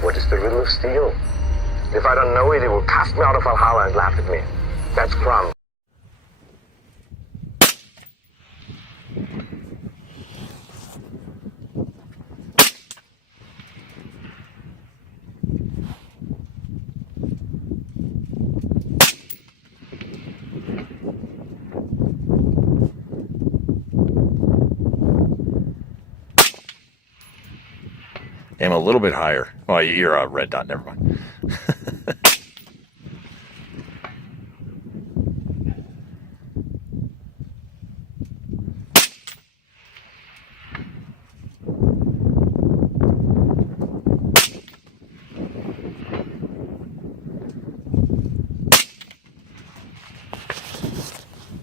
What is the riddle of steel? If I don't know it, it will cast me out of Valhalla and laugh at me. That's crumb. Aim a little bit higher. Oh, you're a red dot. Never mind.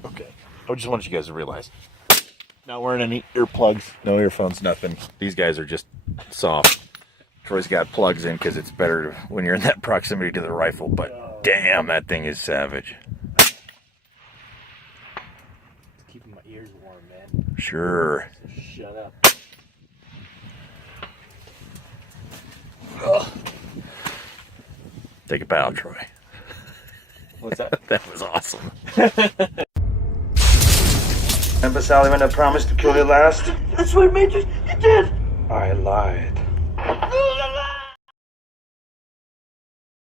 Okay. I just wanted you guys to realize. Not wearing any earplugs, no earphones, nothing. These guys are just soft. Troy's got plugs in because it's better when you're in that proximity to the rifle, but damn, that thing is savage. It's keeping my ears warm, man. Sure. So shut up. Ugh. Take a bow, Troy. What's that? That was awesome. Remember, Sally, when I promised to kill you last? That's what, Major. You did. I lied.